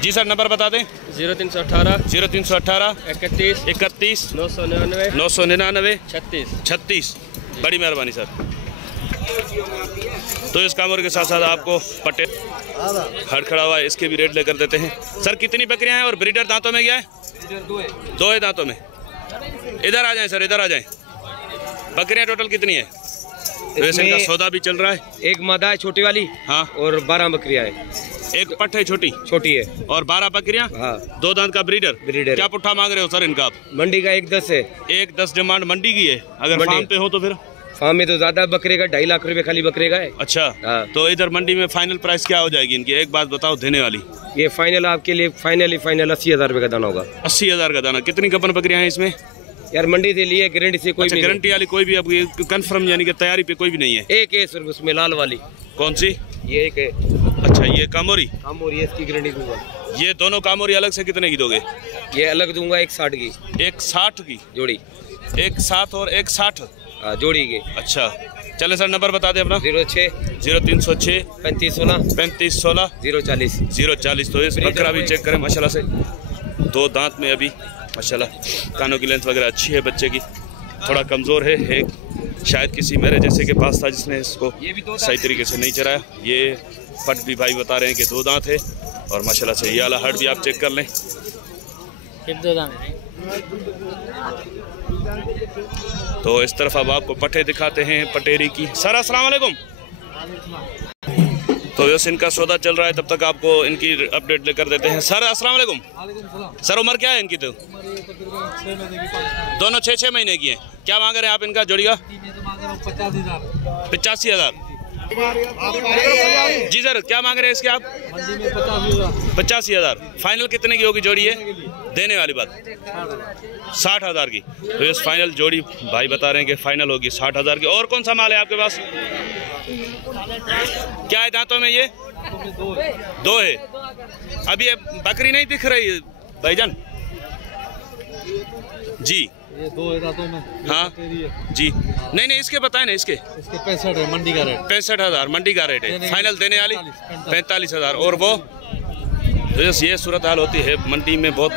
जी sir, number बता दें। 0318 0318 31 31 999 999 36। बड़ी मेहरबानी सर। तो इस कामोर के साथ साथ आपको पट्टे हड़ खड़ा हुआ है, इसके भी रेट लेकर देते हैं। सर कितनी बकरियां हैं और ब्रीडर दांतों में क्या है? दो है दांतों में। इधर आ जाएं सर, इधर आ जाएं। बकरियां टोटल कितनी है? वैसे इनका सौदा भी चल रहा है। एक मादा है छोटी वाली, हाँ, और 12 बकरियां है। एक पट्ट है छोटी है और 12 बकरियां, हाँ। 2 दांत का ब्रीडर। क्या पुट्ठा मांग रहे हो सर इनका आप? मंडी का 110 है। 110 डिमांड मंडी की है। अगर फार्म पे हो तो फिर? फार्म में तो ज्यादा बकरे का 2.5 लाख रुपए खाली बकरे का है। अच्छा, हाँ। तो इधर मंडी में फाइनल प्राइस क्या हो जाएगी इनकी? एक बात बताओ देने वाली। ये फाइनल आपके लिए फाइनल 80,000 रुपए का दाना होगा। 80,000 का दाना। कितनी गपन बकरियां हैं इसमें? यार मंडी से लिए, गारंटी से कोई भी गारंटी वाली कोई भी अब कंफर्म यानी कि तैयारी पे कोई भी नहीं है? एक है सर उसमें लाल वाली। कौन सी? ये एक है। अच्छा, ये कामोरी? कामोरी, इसकी गारंटी दूंगा। ये दोनों कामोरी अलग से कितने की दोगे? ये अलग दूंगा 160 की। 160 की जोड़ी? 160 और 160 जोड़ी के। अच्छा, चले सर, नंबर बता दें अपना। 0306 3516 3516 040 040। तो इस बकरा भी चेक करें माशाल्लाह से, 2 दांत में अभी माशाल्लाह, कानों की लेंथ वगैरह अच्छी है बच्चे की। थोड़ा कमज़ोर है, एक शायद किसी मेरे जैसे के पास था जिसने इसको सही तरीके से नहीं चराया। ये पट भी भाई बता रहे हैं कि 2 दांत है और माशाल्लाह से ये वाला हट भी आप चेक कर लें। 2 दांत है। तो इस तरफ अब आपको पट्टे दिखाते हैं पटेरी की। सर अस्सलाम वालेकुम। तो वैसे इनका सौदा चल रहा है, तब तक आपको इनकी अपडेट लेकर देते हैं। सर अस्सलाम वालेकुम। सर उम्र क्या है इनकी? तो दोनों 6-6 महीने की हैं। क्या मांग रहे हैं आप इनका जोड़ी का? 85,000। जी सर, क्या मांग रहे हैं इसके आप? 85,000। फाइनल कितने की होगी जोड़ी? है देने वाली बात 60,000 की। तो इस फाइनल जोड़ी भाई बता रहे हैं कि फाइनल होगी 60,000 की। और कौन सा माल है आपके पास? क्या है दांतों में? ये 2 है। अभी ये बकरी नहीं दिख रही भाईजान जी? ये 2 है दांतों में। हाँ जी। नहीं इसके बताए ना। इसके 65 है मंडी का रेट। 65,000 मंडी का रेट है। फाइनल देने वाली 45,000। और वो तो ये सूरत हाल होती है मंडी में। बहुत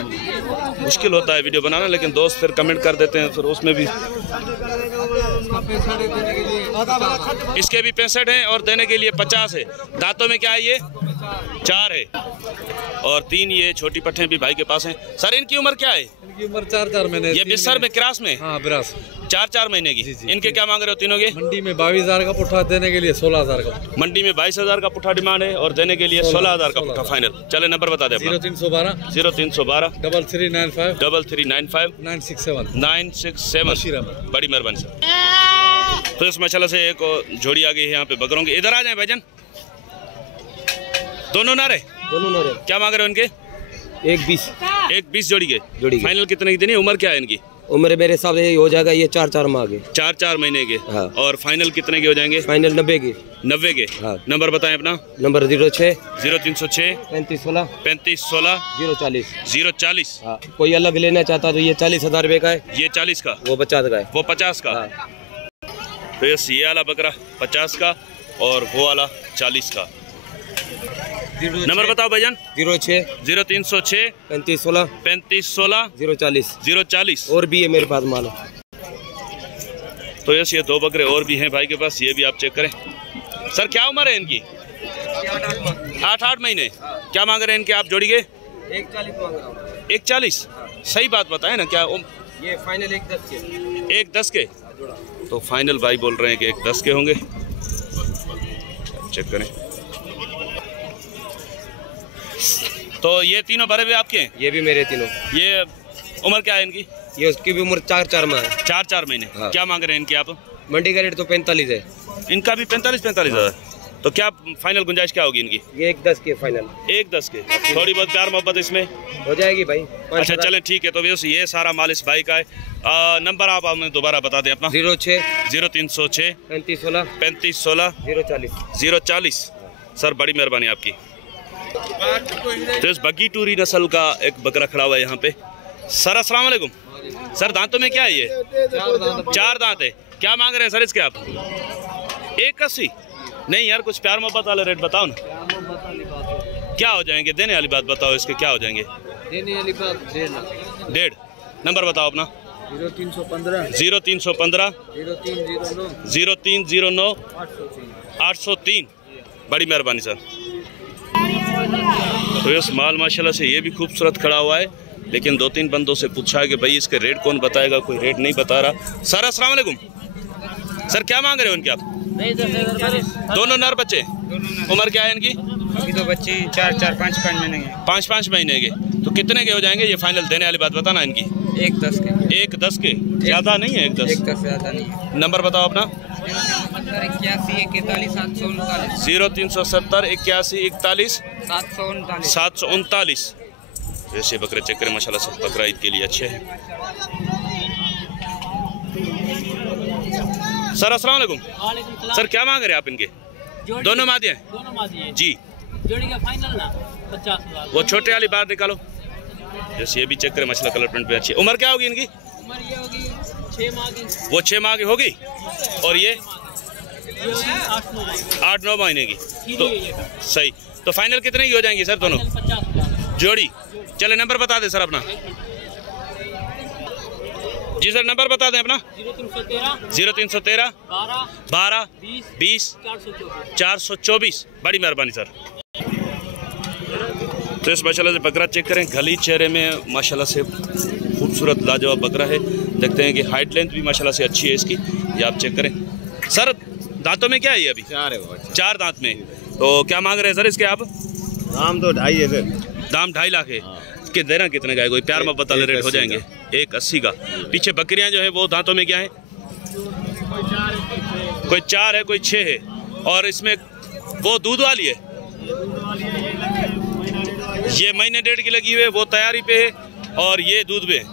मुश्किल होता है वीडियो बनाना, लेकिन दोस्त फिर कमेंट कर देते हैं, फिर उसमें भी। इसके भी 65 हैं और देने के लिए 50 है। दांतों में क्या है? ये 4 है और 3 ये छोटी पट्टे भी भाई के पास हैं। सर इनकी उम्र क्या है? इनकी उम्र 4 महीने। ये बिस्सर में क्रास में? हाँ, बिरास 4 महीने की। इनके क्या मांग रहे हो तीनों के? मंडी में 22,000 का पुट्ठा, देने के लिए 16,000 का। मंडी में 22,000 का पुट्ठा डिमांड है और देने के लिए 16,000 का पुट्ठा फाइनल। चले नंबर बता दें। 0312 0312 3395 3395 967। बड़ी मेहरबानी सर। तो इस माशाल्लाह से एक जोड़ी आ गई है यहाँ पे बकरों की। इधर आ जाए भाईजान। दोनों नारे? दोनों नारे। क्या मांग रहे हो इनके? 120 जोड़ी के। फाइनल कितने की देनी? उम्र क्या है इनकी? उम्र मेरे हिसाब से हो जाएगा ये 4 माह के। 4 महीने के। हाँ। और फाइनल कितने के हो जाएंगे? फाइनल 90 के। 90 के। हाँ। नंबर बताएं अपना। नंबर 0306 3516 3516 040। हाँ। कोई अलग लेना चाहता तो ये 40,000 रुपए का है। ये 40 का। वो 50 का है। वो 50 का। हाँ। तो ये वाला बकरा 50 का और वो वाला 40 का। नंबर बताओ भाईजान। 0306 3516 040। और भी है मेरे पास माल। तो ये 2 बकरे और भी हैं भाई के पास, ये भी आप चेक करें। सर क्या उम्र है इनकी? 8 महीने। क्या मांग रहे हैं इनके आप जोड़ी के? 140 मांग रहा हूं। 140? सही बात बताए ना। क्या ये फाइनल 110 के। 110 के। तो फाइनल भाई बोल रहे हैं कि 110 के होंगे। चेक करें। तो ये तीनों भरे हुए आपके हैं? ये भी मेरे तीनों। ये उम्र क्या है इनकी? ये उसकी भी उम्र 4 माह है। 4 महीने। हाँ। क्या मांग रहे हैं इनके आप? मंडी का रेट तो 45 है। इनका भी 45,000। तो क्या फाइनल गुंजाइश क्या होगी इनकी? ये 110 के फाइनल। 110 के। थोड़ी बहुत प्यार मोहब्बत इसमें हो जाएगी भाई। अच्छा चलें ठीक है। तो ये सारा माल इस भाई का है। नंबर आप हमें दोबारा बता दें अपना। 0306 3516 3516 040। सर बड़ी मेहरबानी आपकी। तो इस बग्गी टूरी नस्ल का एक बकरा खड़ा हुआ है यहाँ पे। सर अस्सलाम वालेकुम। सर दांतों में क्या है ये? 4 दांत है। क्या मांग रहे हैं सर इसके आप? 180? नहीं यार, कुछ प्यार मोहब्बत वाला रेट बताओ ना। क्या हो जाएंगे? देने वाली बात बताओ, इसके क्या हो जाएंगे? देने वाली बात 1.5 लाख। 1.5। नंबर बताओ अपना। 0315 0315 0309 803। बड़ी मेहरबानी सर। तो इस माल माशाल्लाह से ये भी खूबसूरत खड़ा हुआ है, लेकिन 2-3 बंदों से पूछा है कि भाई इसके रेट कौन बताएगा, कोई रेट नहीं बता रहा। सर अस्सलाम वालेकुम। सर क्या मांग रहे हो इनके आप? दोनों नर बच्चे। उम्र क्या है इनकी? अभी तो बच्चे 4-5 महीने के। 5-5 महीने के। तो कितने के हो जाएंगे ये फाइनल? देने वाली बात बताना इनकी। 1-10 के। 1-10 के? ज़्यादा नहीं है 1-10? 1-10 से ज़्यादा नहीं है। नंबर बताओ अपना। 81 41 739 0370 81 41 739 739। ऐसे बकरे चेक करें माशाल्लाह से, बकरा ईद के लिए अच्छे हैं। सर अस्सलाम वालेकुम। सर क्या मांग रहे हैं आप इनके? दोनों मादियाँ हैं? दोनों मादियाँ जी। जोड़ी का फाइनल ना 50,000। वो छोटे वाली बाहर निकालो। जैसे ये भी चेक करें माशाल्लाह, कलर प्रिंट पे अच्छी। उम्र क्या होगी इनकी? उम्र ये होगी 6 माह की। वो 6 माह की होगी और ये 8-9 महीने की। तो सही। तो फाइनल कितने की हो जाएंगी सर दोनों 50,000 जोड़ी? चले नंबर बता दें सर अपना। जी सर नंबर बता दें अपना। 0313 12 20 424। बड़ी मेहरबानी सर। तो इस माशाल्लाह से बकरा चेक करें, घली चेहरे में माशाल्लाह से खूबसूरत लाजवाब बकरा है। देखते हैं कि हाइट लेंथ भी माशाल्लाह से अच्छी है इसकी। ये आप चेक करें। सर दांतों में क्या है ये अभी? 4 दांत में। तो क्या मांग रहे हैं सर इसके आप? दाम तो 2.5 है सर। दाम 2.5 लाख है। कि देना कितने का है? कोई प्यार में बता रेट हो जाएंगे। 180 का। पीछे बकरियां जो है वो दांतों में क्या है? कोई 4 है, कोई 6 है। और इसमें वो दूध वाली है, ये महीने 1.5 की लगी हुई है, वो तैयारी पे है और ये दूध पे है।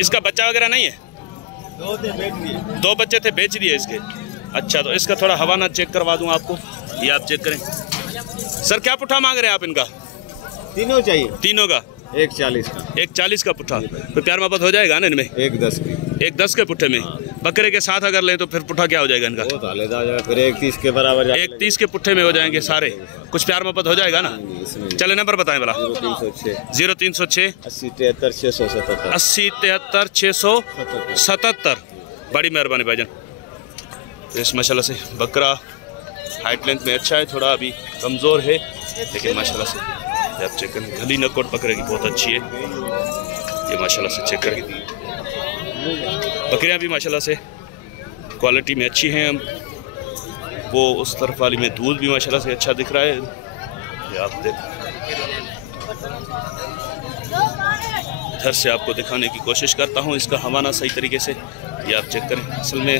इसका बच्चा वगैरह नहीं है? 2 बच्चे थे, बेच दिए इसके। अच्छा, तो इसका थोड़ा हवाना चेक करवा दूं आपको। ये आप चेक करें। सर क्या पुट्ठा मांग रहे हैं आप इनका? तीनों चाहिए। तीनों का 140 का। 140 का पुट्ठा। तो प्यार मोहब्बत हो जाएगा ना इनमें? 110 की। 110 के पुट्ठे में। बकरे के साथ अगर लें तो फिर पुट्ठा क्या हो जाएगा इनका? वो तो लेदा जाएगा फिर 130 के बराबर। 130 के पुट्ठे में हो जाएंगे सारे। कुछ प्यार मोहब्बत हो जाएगा ना? चले नंबर बताएं भला। 0306 80 73 677 80 73 677। बड़ी मेहरबानी भाईजान। इस माशाल्लाह से बकरा हाइट लेंथ में अच्छा है, थोड़ा अभी कमज़ोर है, लेकिन माशाल्लाह से आप चेक करें, घली नकोट बकरे की बहुत अच्छी है। ये माशाल्लाह से चेक करें, बकरियां भी माशाल्लाह से क्वालिटी में अच्छी हैं। वो उस तरफ वाली में दूध भी माशाल्लाह से अच्छा दिख रहा है। ये आप देख, इधर से आपको दिखाने की कोशिश करता हूँ इसका हवाना सही तरीके से। ये आप चेक करें। असल में